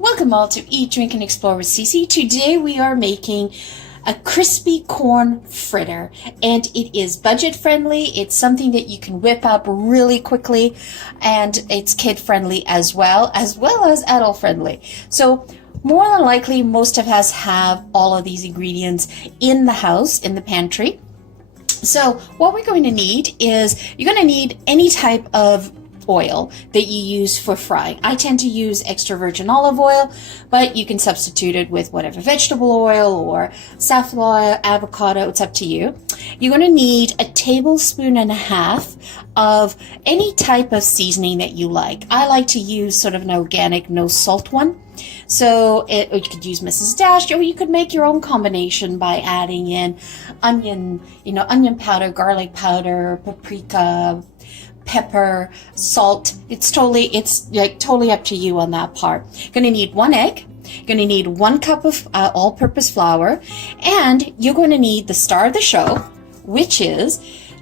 Welcome all to Eat, Drink, and Explore with Cece. Today we are making a crispy corn fritter, and it is budget friendly. It's something that you can whip up really quickly, and it's kid friendly as well as adult friendly. So more than likely, most of us have all of these ingredients in the house, in the pantry. So what we're going to need is, you're going to need any type of oil that you use for frying. I tend to use extra virgin olive oil, but you can substitute it with whatever vegetable oil or safflower, avocado, it's up to you. You're going to need a tablespoon and a half of any type of seasoning that you like. I like to use sort of an organic, no salt one. So you could use Mrs. Dash, or you could make your own combination by adding in onion powder, garlic powder, paprika, pepper, salt. It's totally up to you on that part. You're going to need 1 egg. You're going to need 1 cup of all-purpose flour, and you're going to need the star of the show, which is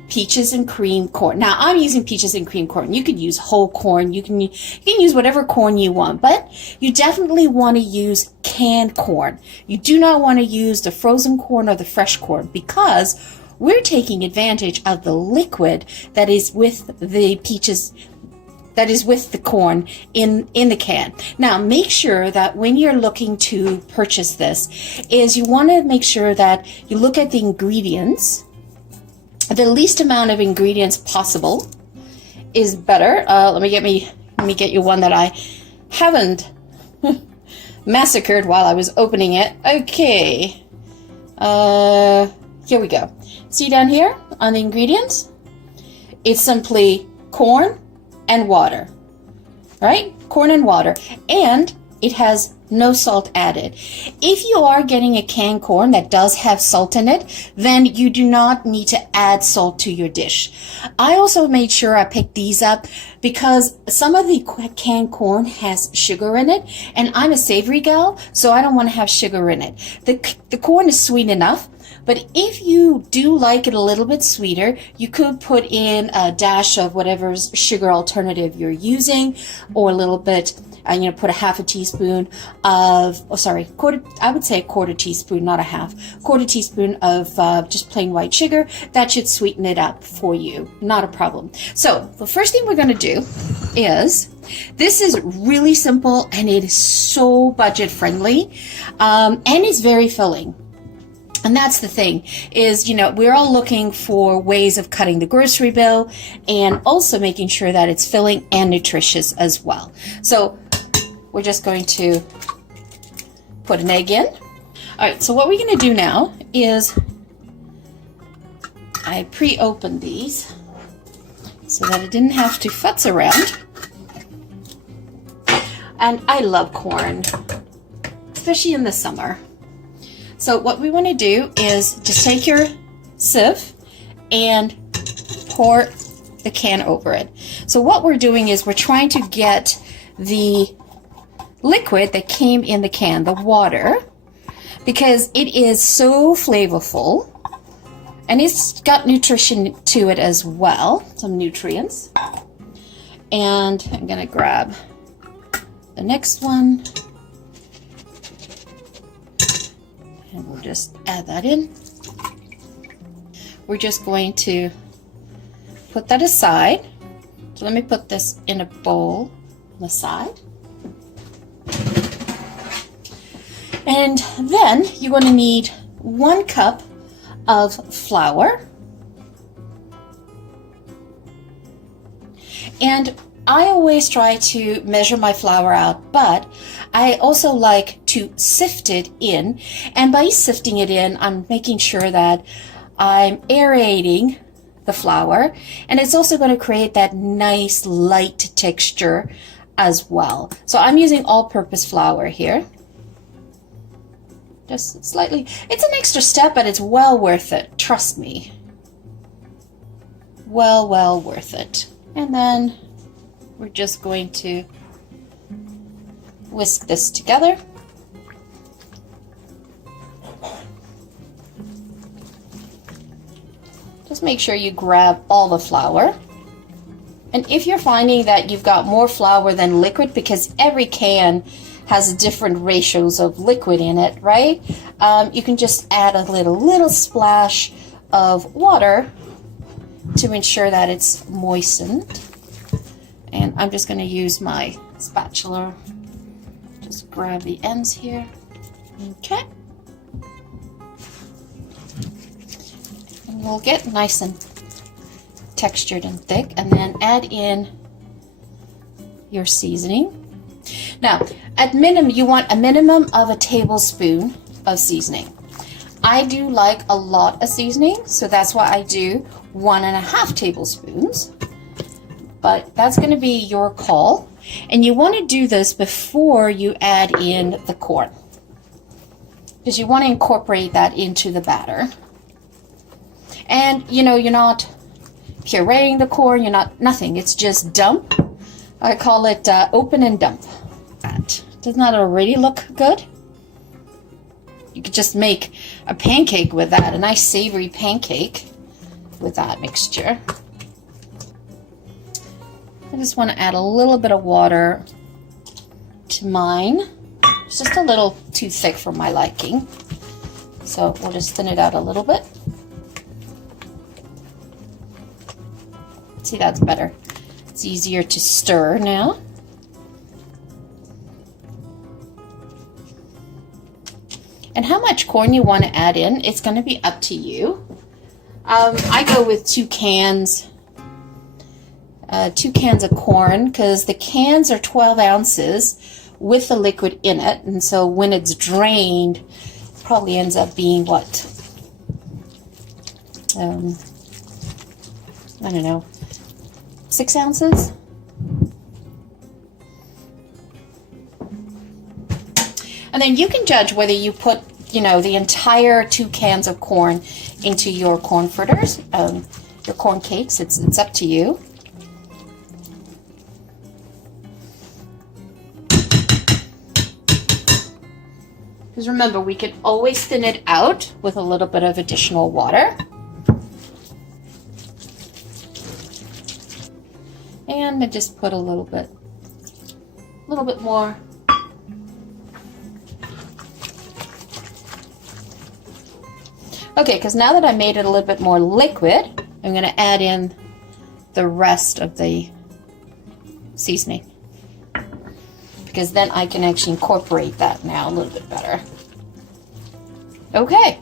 peaches and cream corn. Now I'm using peaches and cream corn. You could use whole corn. You can use whatever corn you want, but you definitely want to use canned corn. You do not want to use the frozen corn or the fresh corn, because we're taking advantage of the liquid that is with the peaches, that is with the corn in the can. Now, make sure that when you're looking to purchase this, is you want to make sure that you look at the ingredients. The least amount of ingredients possible is better. Let me get you one that I haven't massacred while I was opening it. Okay. Here we go. See down here on the ingredients? It's simply corn and water, right? Corn and water. And it has no salt added. If you are getting a canned corn that does have salt in it, then you do not need to add salt to your dish. I also made sure I picked these up because some of the canned corn has sugar in it, and I'm a savory gal, so I don't want to have sugar in it. The corn is sweet enough, but if you do like it a little bit sweeter, you could put in a dash of whatever sugar alternative you're using, or a little bit, put a half a teaspoon of, I would say a quarter teaspoon, not a half, quarter teaspoon of just plain white sugar. That should sweeten it up for you. Not a problem. So the first thing we're going to do is, this is really simple, and it is so budget friendly, and it's very filling. And that's the thing, is, we're all looking for ways of cutting the grocery bill and also making sure that it's filling and nutritious as well. So we're just going to put an egg in. All right, so what we're going to do now is, I pre-opened these so that I didn't have to futz around. And I love corn, especially in the summer. So what we want to do is just take your sieve and pour the can over it. So what we're doing is, we're trying to get the liquid that came in the can, the water, because it is so flavorful, and it's got nutrition to it as well, some nutrients. And I'm gonna grab the next one, and we'll just add that in. We're just going to put that aside. So let me put this in a bowl on the side. And then you're going to need 1 cup of flour. And I always try to measure my flour out, but I also like to sift it in. And by sifting it in, I'm making sure that I'm aerating the flour, and it's also going to create that nice light texture as well. So I'm using all-purpose flour here. Just slightly. It's an extra step, but it's well worth it. Trust me. Well worth it. And then we're just going to whisk this together. Just make sure you grab all the flour. And if you're finding that you've got more flour than liquid, because every can has different ratios of liquid in it, right? You can just add a little splash of water to ensure that it's moistened. And I'm just going to use my spatula. Just grab the ends here. Okay. And we'll get nice and textured and thick, and then add in your seasoning. Now, at minimum, you want a minimum of a tablespoon of seasoning. I do like a lot of seasoning, so that's why I do 1.5 tablespoons. But that's going to be your call. And you want to do this before you add in the corn, because you want to incorporate that into the batter. And you know, you're not pureeing the corn, you're not nothing. It's just dump. I call it open and dump. Doesn't that already look good? You could just make a pancake with that, a nice savory pancake with that mixture. I just want to add a little bit of water to mine. It's just a little too thick for my liking. So we'll just thin it out a little bit. See, that's better. It's easier to stir now. And how much corn you want to add in, it's going to be up to you. I go with 2 cans. 2 cans of corn, because the cans are 12 ounces with the liquid in it, and so when it's drained, it probably ends up being what? I don't know, 6 ounces? And then you can judge whether you put, you know, the entire 2 cans of corn into your corn fritters, your corn cakes. It's up to you. Because remember, we can always thin it out with a little bit of additional water. And I just put a little bit more. Okay, because now that I made it a little bit more liquid, I'm going to add in the rest of the seasoning, because then I can actually incorporate that now a little bit better. Okay,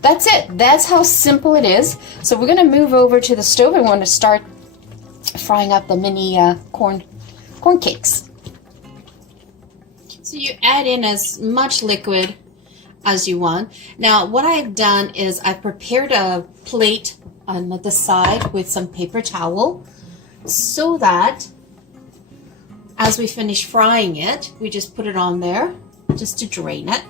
that's it. That's how simple it is. So we're going to move over to the stove and we're going to start frying up the mini corn cakes. So you add in as much liquid as you want. Now what I've done is I've prepared a plate on the side with some paper towel, so that as we finish frying it, we just put it on there just to drain it.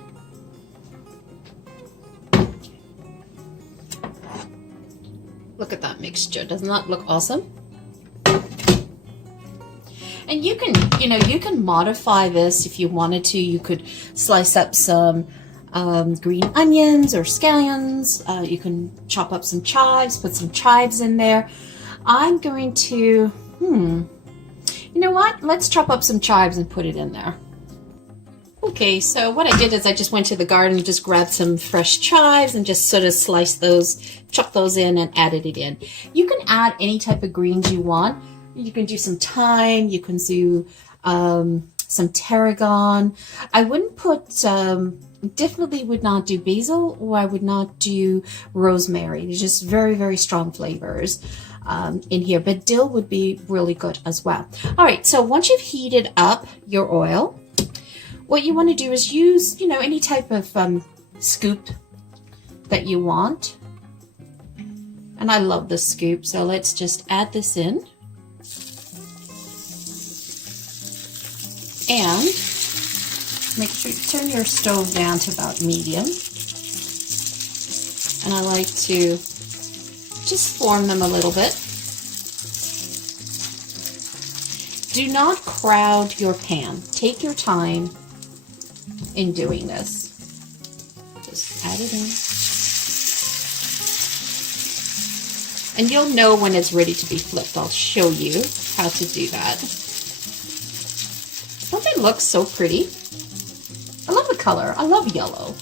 Look at that mixture. Doesn't that look awesome? And you can, you know, you can modify this if you wanted to. You could slice up some green onions or scallions. You can chop up some chives, put some chives in there. I'm going to, you know what? Let's chop up some chives and put it in there. Okay, so what I did is I just went to the garden and just grabbed some fresh chives and just sort of sliced those, chopped those in and added it in. You can add any type of greens you want. You can do some thyme, you can do some tarragon. I wouldn't put, definitely would not do basil, or I would not do rosemary. There's just very, very strong flavors in here, but dill would be really good as well. All right, so once you've heated up your oil, what you want to do is use, you know, any type of scoop that you want. And I love this scoop, so let's just add this in. And make sure you turn your stove down to about medium. And I like to just form them a little bit. Do not crowd your pan. Take your time in doing this. Just add it in. And you'll know when it's ready to be flipped. I'll show you how to do that. Don't they look so pretty? I love the color. I love yellow.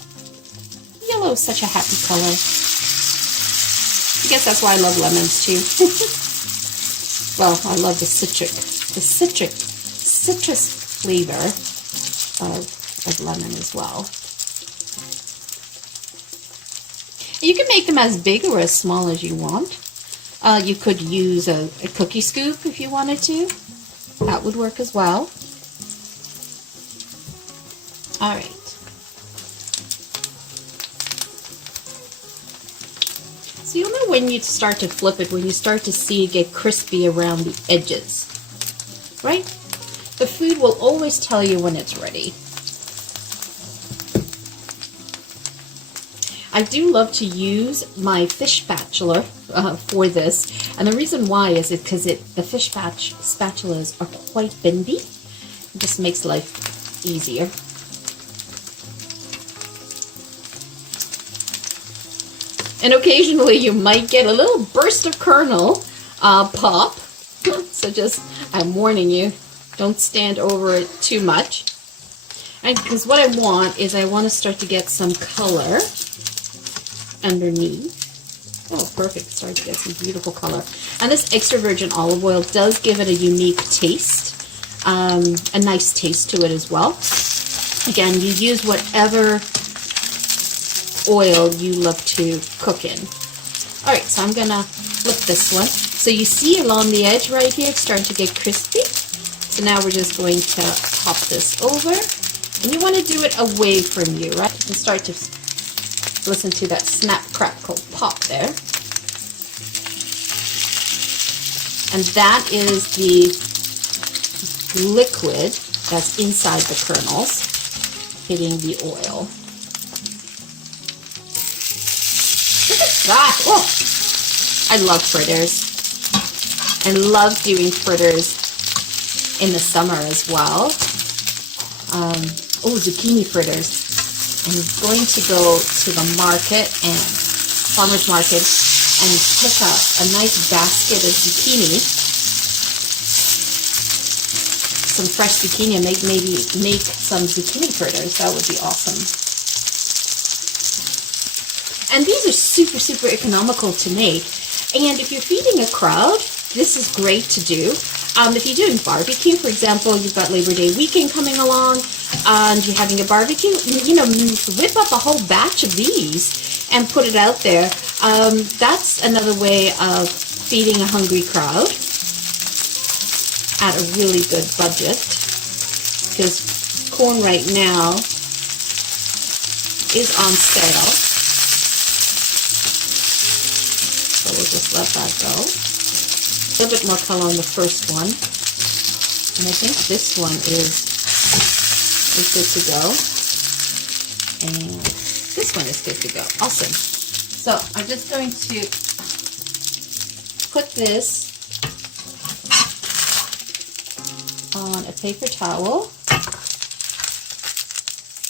Yellow is such a happy color. I guess that's why I love lemons too. Well, I love the citrus flavor of lemon as well. You can make them as big or as small as you want. You could use a cookie scoop if you wanted to. That would work as well. All right. So you'll know when you start to flip it, when you start to see it get crispy around the edges, right? The food will always tell you when it's ready. I do love to use my fish spatula for this, and the reason why is because the fish spatulas are quite bendy. It just makes life easier. And occasionally you might get a little burst of kernel pop, so just, I'm warning you, don't stand over it too much. And because what I want is I want to start to get some color underneath. Oh, perfect. Start to get some beautiful color. And this extra virgin olive oil does give it a unique taste, a nice taste to it as well. Again, you use whatever oil you love to cook in. All right, so I'm gonna flip this one. So you see along the edge right here, it's starting to get crispy. So now we're just going to pop this over. And you want to do it away from you, right? And start to listen to that snap, crackle, pop there. And that is the liquid that's inside the kernels hitting the oil. Look at that! Oh, I love fritters. I love doing fritters in the summer as well. Zucchini fritters. I'm going to go to the market and farmer's market and pick up a nice basket of zucchini, some fresh zucchini, and maybe make some zucchini fritters. That would be awesome. And these are super, super economical to make. And if you're feeding a crowd, this is great to do. If you're doing barbecue, for example, you've got Labor Day weekend coming along, and you're having a barbecue, whip up a whole batch of these and put it out there. That's another way of feeding a hungry crowd at a really good budget, because corn right now is on sale. So we'll just let that go. A little bit more color on the first one. And I think this one is good to go. And this one is good to go. Awesome. So I'm just going to put this on a paper towel.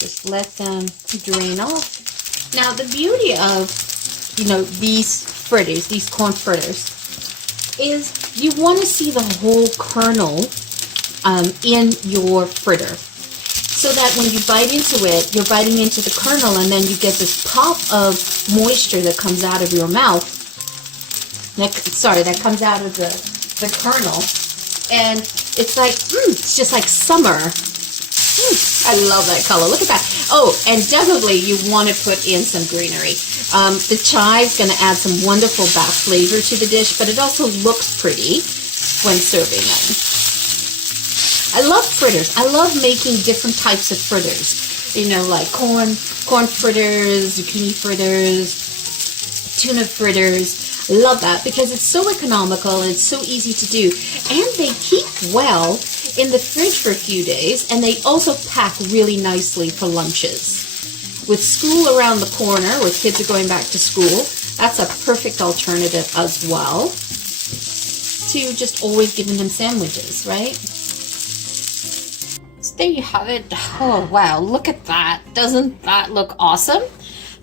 Just let them drain off. Now the beauty of, these fritters, these corn fritters, is you want to see the whole kernel in your fritter, so that when you bite into it, you're biting into the kernel, and then you get this pop of moisture that comes out of your mouth. That comes out of the kernel, and it's like, it's just like summer. I love that color. Look at that. Oh, and definitely you want to put in some greenery. The chive's going to add some wonderful back flavor to the dish, but it also looks pretty when serving them. I love fritters. I love making different types of fritters. Like corn fritters, zucchini fritters, tuna fritters. I love that because it's so economical and it's so easy to do. And they keep well in the fridge for a few days, and they also pack really nicely for lunches. With school around the corner, where kids are going back to school, that's a perfect alternative as well to just always giving them sandwiches, right? So there you have it. Oh, wow, look at that. Doesn't that look awesome?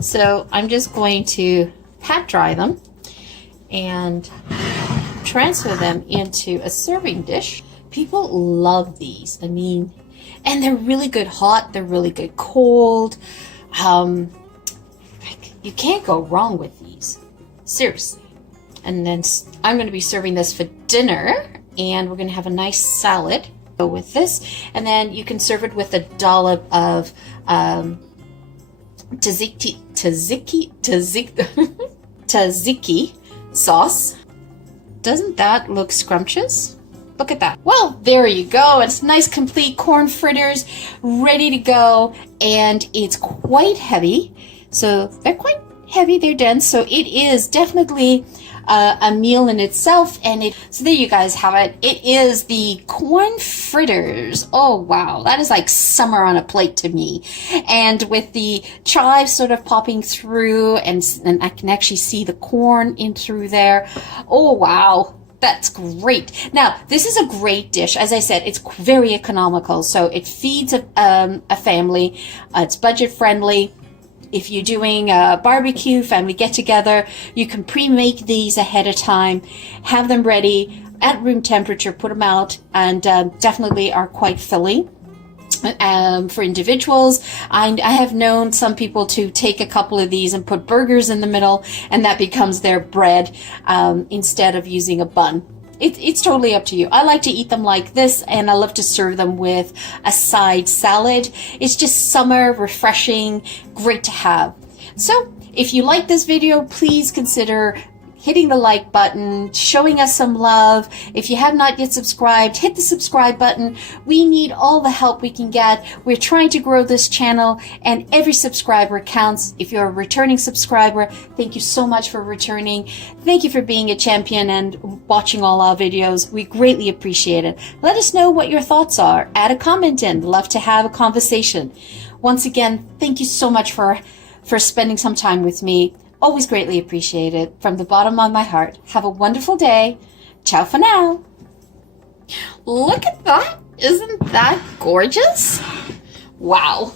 So I'm just going to pat dry them and transfer them into a serving dish. People love these. I mean, and they're really good hot. They're really good cold. You can't go wrong with these. Seriously. And then I'm going to be serving this for dinner, and we're going to have a nice salad go with this. And then you can serve it with a dollop of tzatziki sauce. Doesn't that look scrumptious? Look at that. Well, there you go. It's nice, complete corn fritters ready to go, and it's quite heavy. So they're quite heavy, they're dense. So it is definitely a meal in itself. And so there you guys have it. It is the corn fritters. Oh, wow. That is like summer on a plate to me. And with the chives sort of popping through, and I can actually see the corn in through there. Oh, wow. That's great. Now, this is a great dish. As I said, it's very economical. So it feeds a family. It's budget friendly. If you're doing a barbecue, family get-together, you can pre-make these ahead of time, have them ready at room temperature, put them out, and definitely are quite filling. For individuals, I have known some people to take a couple of these and put burgers in the middle, and that becomes their bread instead of using a bun. It's totally up to you. I like to eat them like this, and I love to serve them with a side salad. It's just summer, refreshing, great to have. So if you like this video, please consider hitting the like button, showing us some love. If you have not yet subscribed, hit the subscribe button. We need all the help we can get. We're trying to grow this channel, and every subscriber counts. If you're a returning subscriber, thank you so much for returning. Thank you for being a champion and watching all our videos. We greatly appreciate it. Let us know what your thoughts are. Add a comment in. Love to have a conversation. Once again, thank you so much for spending some time with me. Always greatly appreciate it from the bottom of my heart. Have a wonderful day. Ciao for now. Look at that. Isn't that gorgeous? Wow.